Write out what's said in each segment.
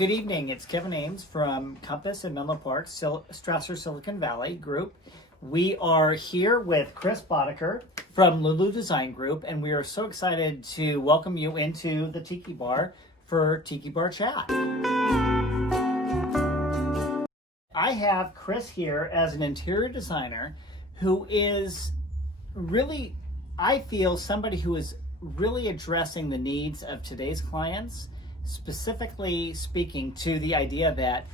good evening. It's Kevin Ames from Compass in Menlo Park, Straser Silicon Valley Group. We are here with Chris Boeddiker from Lulu Design Group, and we are so excited to welcome you into the Tiki Bar for Tiki Bar Chat. I have Chris here as an interior designer who is really, I feel, somebody who is really addressing the needs of today's clients, specifically speaking to the idea that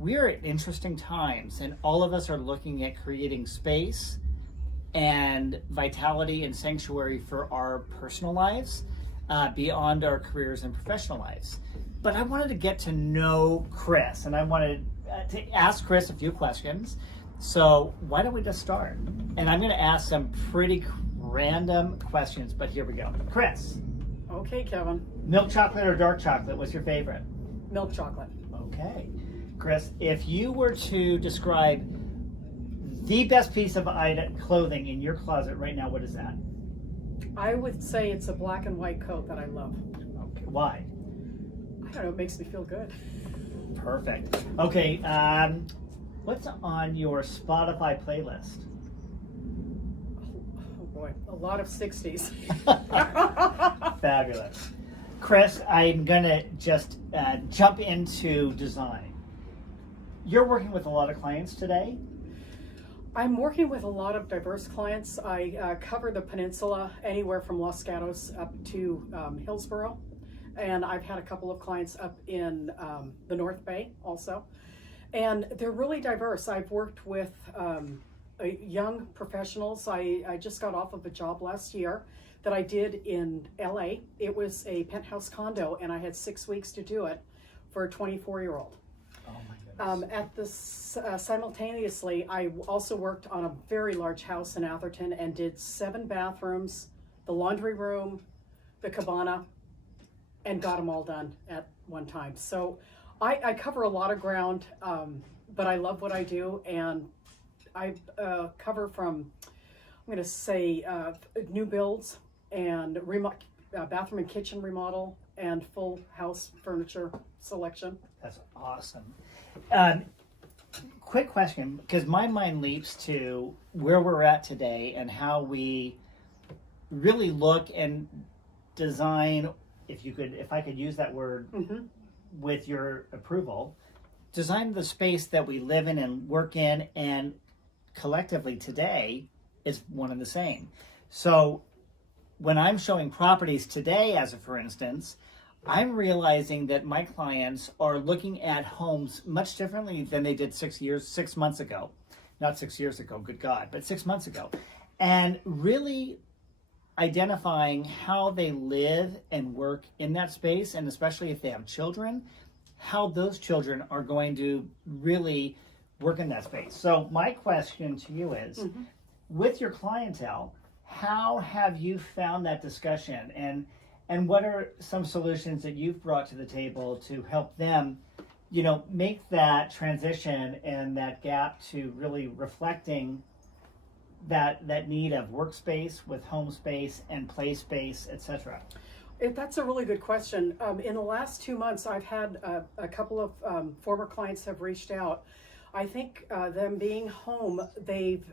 we're at interesting times and all of us are looking at creating space and vitality and sanctuary for our personal lives beyond our careers and professional lives. But I wanted to get to know Chris, and I wanted to ask Chris a few questions. So why don't we just start? And I'm going to ask some pretty random questions, but here we go. Chris. Okay, Kevin. Milk chocolate or dark chocolate? What's your favorite? Milk chocolate. Okay. Chris, if you were to describe the best piece of clothing in your closet right now, what is that? I would say it's a black and white coat that I love. Okay. Why? I don't know, it makes me feel good. Perfect. Okay, what's on your Spotify playlist? Oh boy, a lot of 60s. Fabulous. Chris, I'm going to just jump into design. You're working with a lot of clients today? I'm working with a lot of diverse clients. I cover the peninsula, anywhere from Los Gatos up to Hillsborough. And I've had a couple of clients up in the North Bay also. And they're really diverse. I've worked with young professionals. I just got off of a job last year that I did in LA. It was a penthouse condo, and I had 6 weeks to do it for a 24-year-old. Oh my goodness. At this, simultaneously, I also worked on a very large house in Atherton and did 7 bathrooms, the laundry room, the cabana, and got them all done at one time. So I cover a lot of ground, but I love what I do, and I cover from, I'm going to say, new builds and bathroom and kitchen remodel and full house furniture selection. That's awesome. Quick question, because my mind leaps to where we're at today and how we really look and design, if I could use that word with your approval, design the space that we live in and work in, and collectively today is one and the same. So when I'm showing properties today, as a for instance, I'm realizing that my clients are looking at homes much differently than they did 6 months ago. Not 6 years ago, good God, but 6 months ago. And really identifying how they live and work in that space, and especially if they have children, how those children are going to really work in that space. So my question to you is, with your clientele, how have you found that discussion, and what are some solutions that you've brought to the table to help them, make that transition and that gap to really reflecting that need of workspace with home space and play space, etc.? That's a really good question. In the last 2 months, I've had a couple of former clients have reached out. I think them being home, they've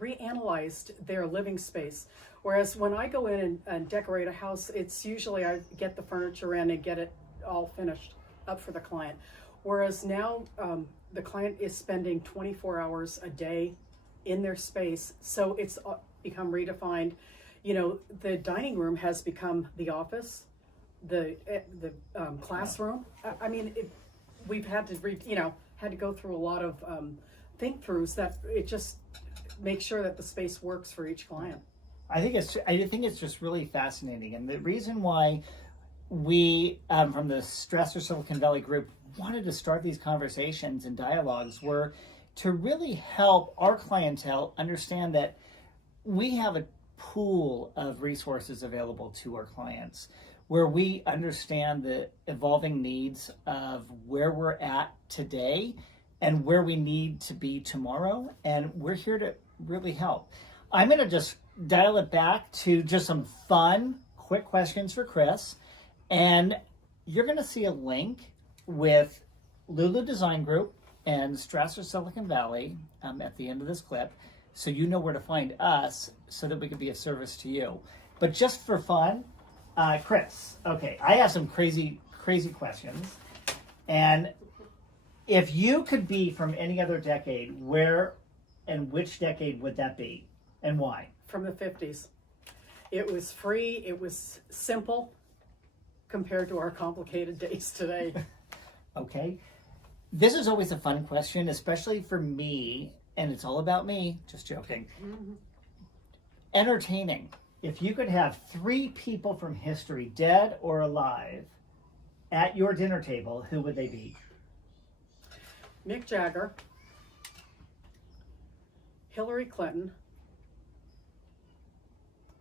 reanalyzed their living space. Whereas when I go in and decorate a house, it's usually I get the furniture in and get it all finished up for the client. Whereas now the client is spending 24 hours a day in their space, so it's become redefined. The dining room has become the office, the classroom. I mean, we've had to had to go through a lot of think-throughs that it just makes sure that the space works for each client. I think it's just really fascinating, and the reason why we from the Straser Silicon Valley Group wanted to start these conversations and dialogues were to really help our clientele understand that we have a pool of resources available to our clients, where we understand the evolving needs of where we're at today and where we need to be tomorrow, and we're here to really help. I'm going to just dial it back to just some fun, quick questions for Chris, and you're going to see a link with Lulu Design Group and Straser Silicon Valley at the end of this clip, so you know where to find us so that we can be of service to you. But just for fun, Chris, okay, I have some crazy questions. And if you could be from any other decade, where and which decade would that be and why? From the 50s. It was free, it was simple compared to our complicated days today. Okay. This is always a fun question, especially for me, and it's all about me, just joking. Mm-hmm. Entertaining. If you could have 3 people from history, dead or alive, at your dinner table, who would they be? Mick Jagger, Hillary Clinton,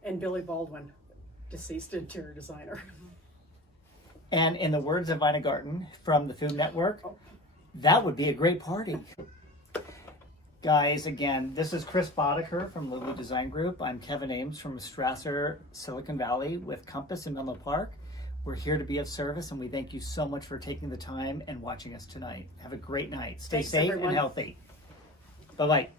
and Billy Baldwin, deceased interior designer. And in the words of Ina Garten from the Food Network, that would be a great party. Guys, again, this is Chris Boeddiker from Lulu Design Group. I'm Kevin Ames from Straser, Silicon Valley with Compass in Menlo Park. We're here to be of service, and we thank you so much for taking the time and watching us tonight. Have a great night. Stay Thanks, safe everyone. and healthy. Bye-bye.